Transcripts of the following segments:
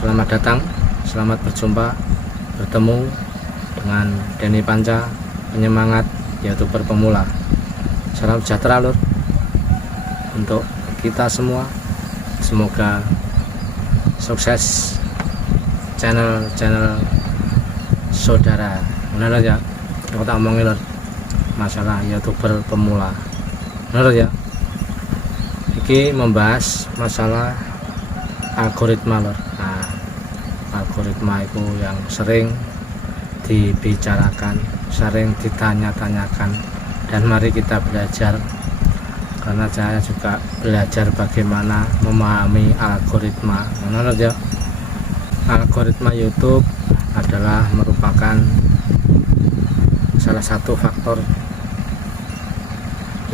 Selamat datang, selamat berjumpa, bertemu dengan Denny Panca, penyemangat YouTuber pemula. Salam sejahtera lur untuk kita semua. Semoga sukses channel saudara. Benar ya, aku tak omongin lur, masalah YouTuber pemula. Benar ya, ini membahas masalah algoritma lur. Nah, algoritma itu yang sering dibicarakan, sering ditanya-tanyakan, dan mari kita belajar, karena saya juga belajar bagaimana memahami algoritma. Menurut ya, algoritma YouTube adalah merupakan salah satu faktor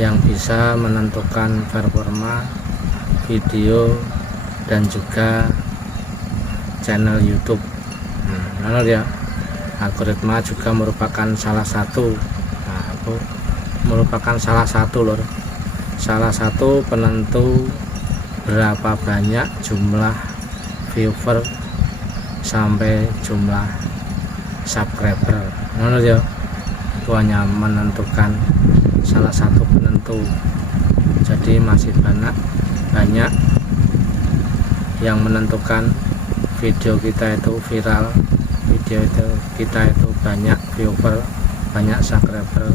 yang bisa menentukan performa video dan juga channel YouTube. Menurut ya, algoritma juga merupakan salah satu lor, salah satu penentu berapa banyak jumlah viewer sampai jumlah subscriber. Menurut ya, itu hanya menentukan salah satu penentu, jadi masih banyak yang menentukan video kita itu viral, video itu kita itu banyak viewer, banyak subscriber.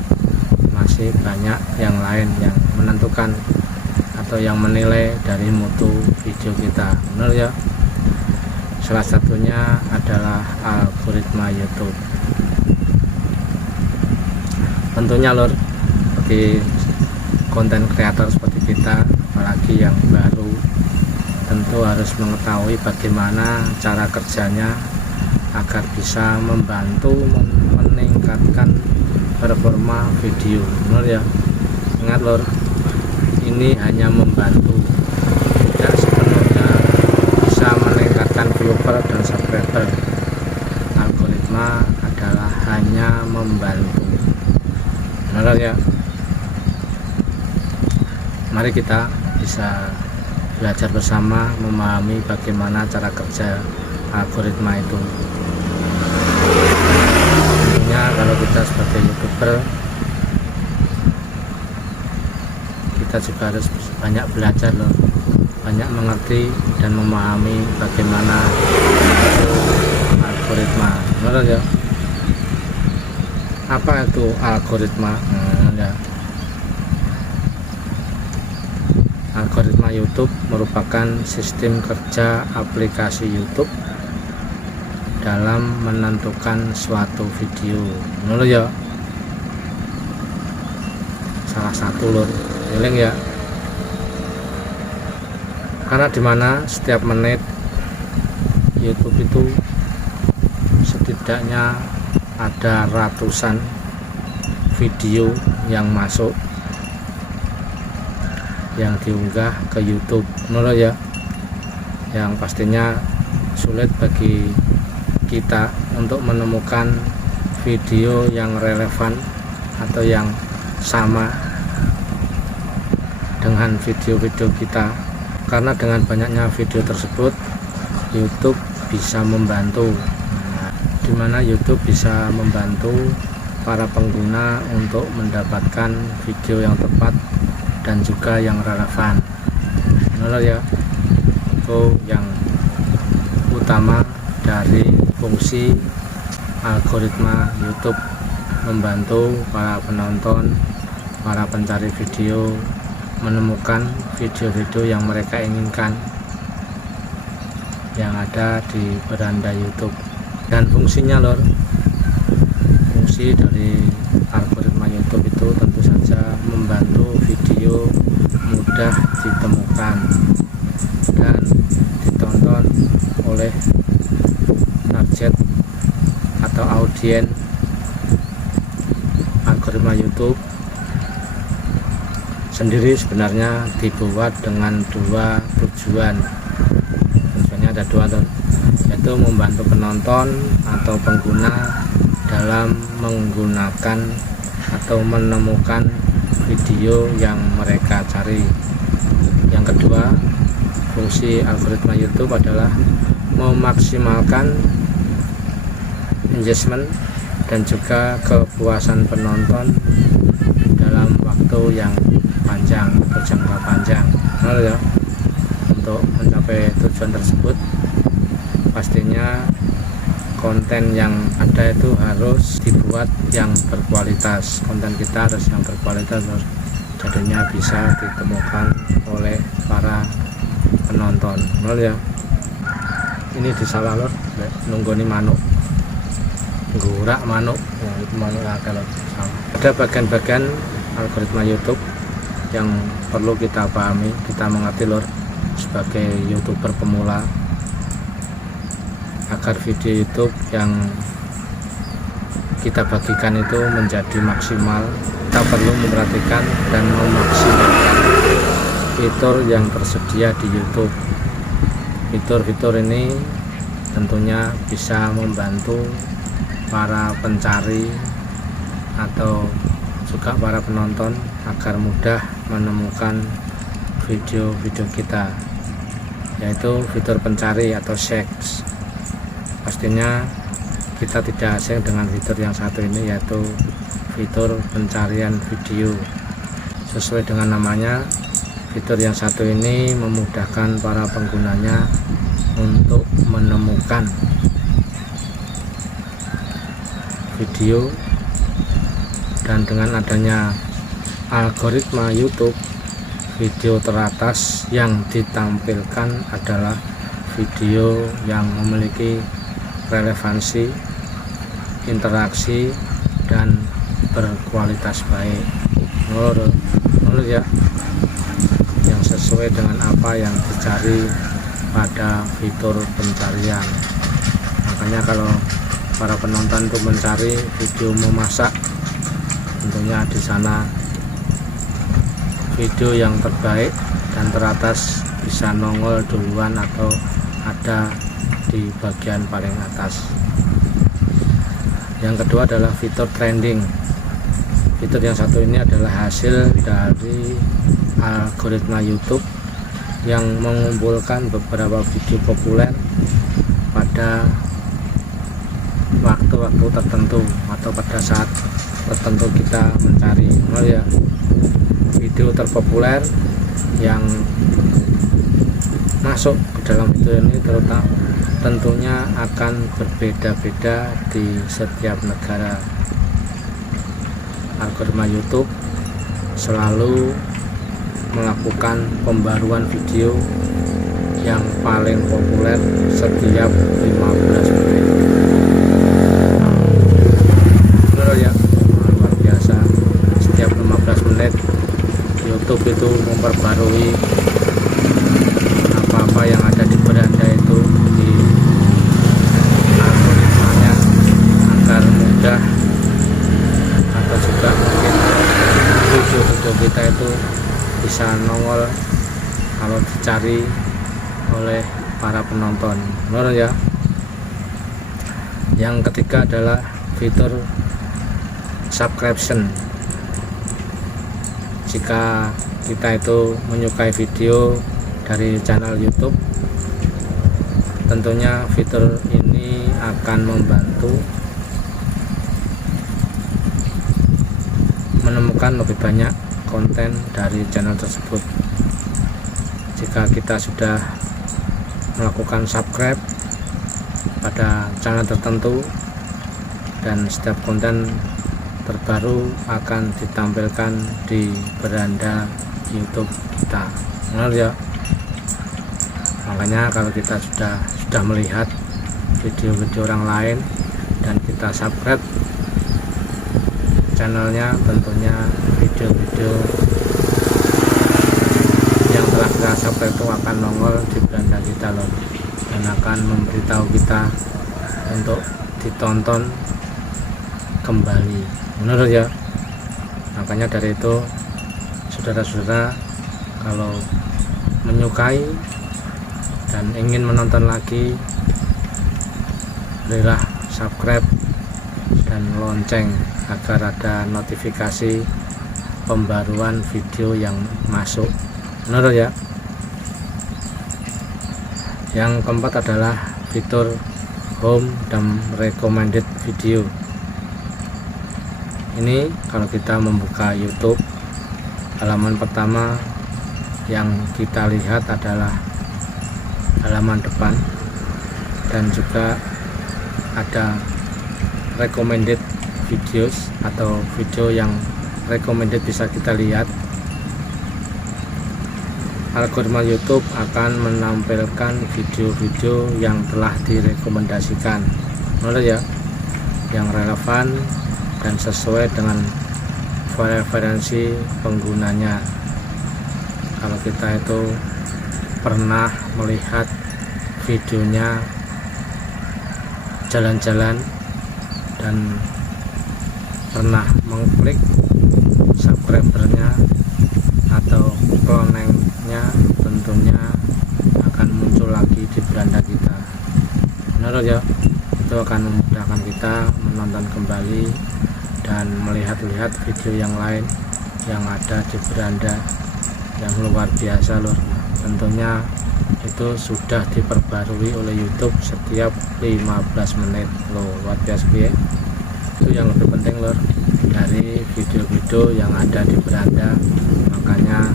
Masih banyak yang lain yang menentukan atau yang menilai dari mutu video kita. Benar ya, salah satunya adalah algoritma YouTube. Tentunya lor, bagi konten kreator seperti kita, apalagi yang baru, tentu harus mengetahui bagaimana cara kerjanya agar bisa membantu meningkatkan performa video. Benar ya, ingat lor, ini hanya membantu, tidak sepenuhnya bisa meningkatkan viewer dan subscriber. Algoritma adalah hanya membantu. Benar ya, mari kita bisa belajar bersama memahami bagaimana cara kerja algoritma itu. Tentunya kalau kita sebagai YouTuber, kita juga harus banyak belajar loh, banyak mengerti dan memahami bagaimana algoritma. Benar ya, apa itu algoritma? Ya, algoritma YouTube merupakan sistem kerja aplikasi YouTube dalam menentukan suatu video. Menurut ya, salah satu lor, eling ya, karena dimana setiap menit YouTube itu setidaknya ada ratusan video yang masuk, yang diunggah ke YouTube. Menurut ya, yang pastinya sulit bagi kita untuk menemukan video yang relevan atau yang sama dengan video-video kita, karena dengan banyaknya video tersebut YouTube bisa membantu, dimana YouTube bisa membantu para pengguna untuk mendapatkan video yang tepat dan juga yang relevan. Menurut ya, itu yang utama dari fungsi algoritma YouTube, membantu para penonton, para pencari video menemukan video-video yang mereka inginkan yang ada di beranda YouTube. Dan fungsinya lor, fungsi dari algoritma YouTube itu tentu saja membantu video mudah ditemukan dan ditonton oleh target atau audiens. Algoritma YouTube sendiri sebenarnya dibuat dengan dua tujuan. Tujuannya ada dua, yaitu membantu penonton atau pengguna dalam menggunakan atau menemukan video yang mereka cari. Yang kedua, fungsi algoritma YouTube adalah memaksimalkan engagement dan juga kepuasan penonton dalam waktu yang panjang atau jangka panjang. Ya, untuk mencapai tujuan tersebut pastinya konten yang ada itu harus dibuat yang berkualitas. Konten kita harus yang berkualitas, jadinya bisa ditemukan oleh para penonton. Ya, ini di sawah lor, nunggoni manuk, gurak manuk, ya, itu manuk ada. Ada bagian-bagian algoritma YouTube yang perlu kita pahami, kita mengerti lor, sebagai YouTuber pemula, agar video YouTube yang kita bagikan itu menjadi maksimal. Kita perlu memperhatikan dan memaksimalkan fitur yang tersedia di YouTube. Fitur-fitur ini tentunya bisa membantu para pencari atau juga para penonton agar mudah menemukan video-video kita, yaitu fitur pencari atau search. Pastinya kita tidak asing dengan fitur yang satu ini, yaitu fitur pencarian video. Sesuai dengan namanya, fitur yang satu ini memudahkan para penggunanya untuk menemukan video, dan dengan adanya algoritma YouTube, video teratas yang ditampilkan adalah video yang memiliki relevansi, interaksi, dan berkualitas baik. Menurut ya, yang sesuai dengan apa yang dicari pada fitur pencarian. Makanya kalau para penonton itu mencari video memasak, tentunya di sana video yang terbaik dan teratas bisa nongol duluan atau ada di bagian paling atas. Yang kedua adalah fitur trending. Fitur yang satu ini adalah hasil dari algoritma YouTube yang mengumpulkan beberapa video populer pada waktu-waktu tertentu atau pada saat tertentu kita mencari. Ya, video terpopuler yang masuk ke dalam video ini tentunya akan berbeda-beda di setiap negara. Algoritma YouTube selalu melakukan pembaruan video yang paling populer setiap 15 menit. Benar ya, luar biasa. Setiap 15 menit YouTube itu memperbarui apa-apa yang ada di beranda itu di algoritmanya agar mudah, atau juga mungkin video-video kita itu bisa nongol kalau dicari oleh para penonton. Benar ya. Yang ketiga adalah fitur subscription. Jika kita itu menyukai video dari channel YouTube, tentunya fitur ini akan membantu menemukan lebih banyak konten dari channel tersebut. Jika kita sudah melakukan subscribe pada channel tertentu, dan setiap konten terbaru akan ditampilkan di beranda YouTube kita. Benar ya. Makanya kalau kita sudah melihat video-video orang lain dan kita subscribe channelnya, tentunya video-video yang telah kita subscribe itu akan nongol di beranda kita loh, dan akan memberitahu kita untuk ditonton kembali. Menurut ya. Makanya dari itu, saudara-saudara, kalau menyukai dan ingin menonton lagi, berilah subscribe dan lonceng agar ada notifikasi pembaruan video yang masuk. Menurut ya. Yang keempat adalah fitur home dan recommended video. Ini kalau kita membuka YouTube, halaman pertama yang kita lihat adalah halaman depan, dan juga ada recommended videos atau video yang recommended bisa kita lihat. Algoritma YouTube akan menampilkan video-video yang telah direkomendasikan, ya, yang relevan dan sesuai dengan preferensi penggunanya. Kalau kita itu pernah melihat videonya jalan-jalan dan pernah mengklik subscribernya atau klonengnya, tentunya akan muncul lagi di beranda kita. Benar ya, itu akan memudahkan kita menonton kembali dan melihat-lihat video yang lain yang ada di beranda yang luar biasa lur. Tentunya itu sudah diperbarui oleh YouTube setiap 15 menit loh, luar biasa ya. Itu yang lebih penting lur dari video-video yang ada di beranda. Makanya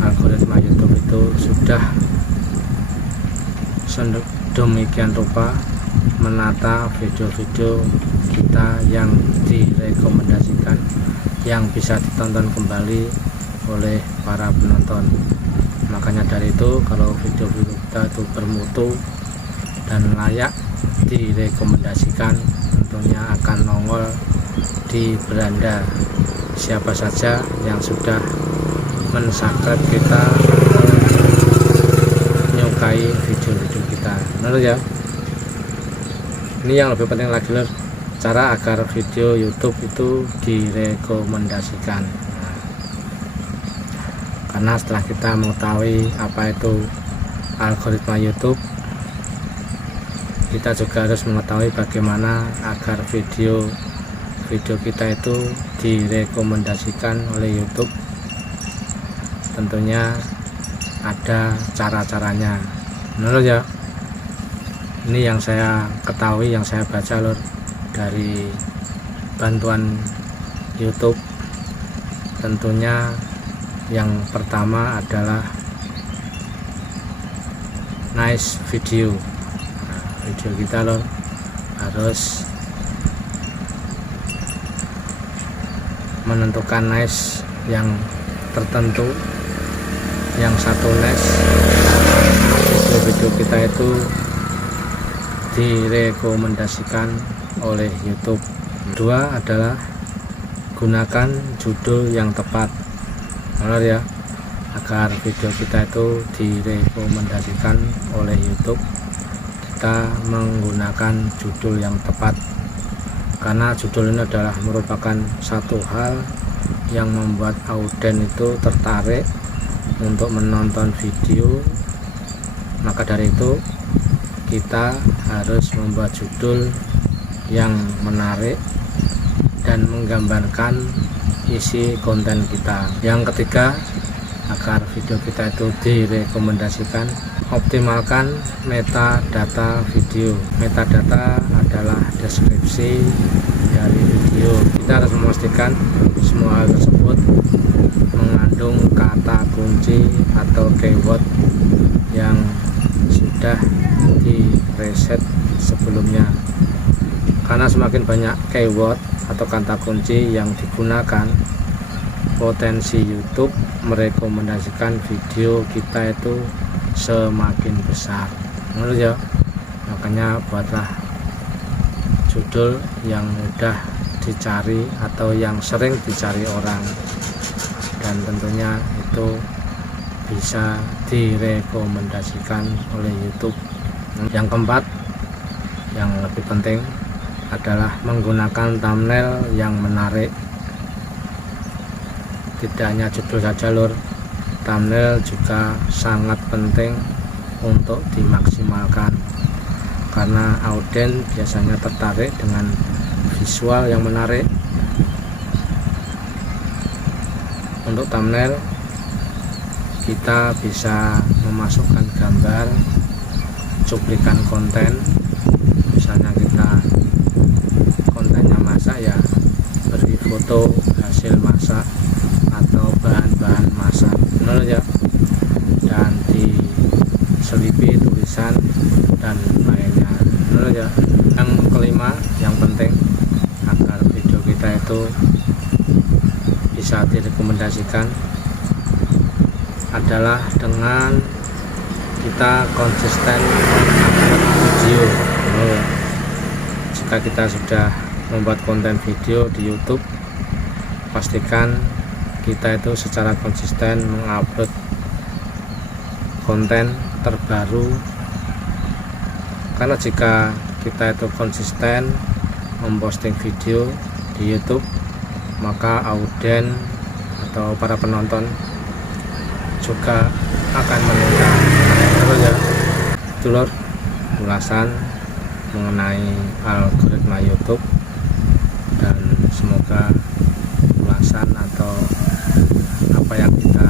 algoritma YouTube itu sudah sedemikian rupa menata video-video kita yang direkomendasikan, yang bisa ditonton kembali oleh para penonton. Makanya dari itu, kalau video-video kita itu bermutu dan layak direkomendasikan, tentunya akan nongol di beranda siapa saja yang sudah mensubscribe kita atau menyukai video-video kita. Benar ya. Ini yang lebih penting lagi lor, cara agar video YouTube itu direkomendasikan. Karena setelah kita mengetahui apa itu algoritma YouTube, kita juga harus mengetahui bagaimana agar video kita itu direkomendasikan oleh YouTube. Tentunya ada cara-caranya. Menurut ya, ini yang saya ketahui, yang saya baca lor dari bantuan YouTube. Tentunya yang pertama adalah nice video. Video kita lor harus menentukan nice yang tertentu, yang satu nice video-video kita itu direkomendasikan oleh YouTube. Kedua adalah gunakan judul yang tepat. Benar ya, agar video kita itu direkomendasikan oleh YouTube, kita menggunakan judul yang tepat. Karena judul ini adalah merupakan satu hal yang membuat audien itu tertarik untuk menonton video. Maka dari itu kita harus membuat judul yang menarik dan menggambarkan isi konten kita. Yang ketiga, agar video kita itu direkomendasikan, optimalkan metadata video. Metadata adalah deskripsi dari video. Kita harus memastikan semua hal tersebut mengandung kata kunci atau keyword yang sudah di reset sebelumnya. Karena semakin banyak keyword atau kata kunci yang digunakan, potensi YouTube merekomendasikan video kita itu semakin besar. Menurut ya, makanya buatlah judul yang mudah dicari atau yang sering dicari orang, dan tentunya itu bisa direkomendasikan oleh YouTube. Yang keempat, yang lebih penting adalah menggunakan thumbnail yang menarik. Tidak hanya judul saja lur, thumbnail juga sangat penting untuk dimaksimalkan, karena audien biasanya tertarik dengan visual yang menarik. Untuk thumbnail kita bisa memasukkan gambar cuplikan konten, misalnya kita kontennya masak ya beri foto hasil masak atau bahan-bahan masak, benar ya, dan diselipi tulisan dan lainnya, benar ya. Yang kelima, yang penting agar video kita itu bisa direkomendasikan adalah dengan kita konsisten upload video. Jika kita sudah membuat konten video di YouTube, pastikan kita itu secara konsisten mengupload konten terbaru, karena jika kita itu konsisten memposting video di YouTube, maka audien atau para penonton juga akan meningkat. Terus ya, itu lor ulasan mengenai algoritma YouTube, dan semoga ulasan atau apa yang kita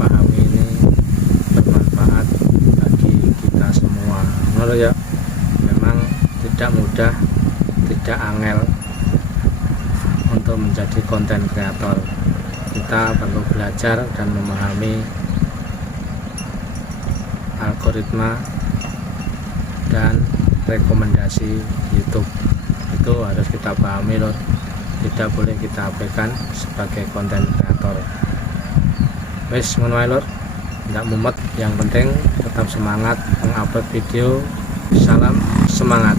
pahami ini bermanfaat bagi kita semua. Menurut ya, memang tidak mudah, tidak angel untuk menjadi konten kreator. Kita perlu belajar dan memahami algoritma dan rekomendasi YouTube. Itu harus kita pahami loh, tidak boleh kita abaikan sebagai konten kreator. Wes ngono ae lor, tidak mumet, yang penting tetap semangat mengupload video. Salam semangat.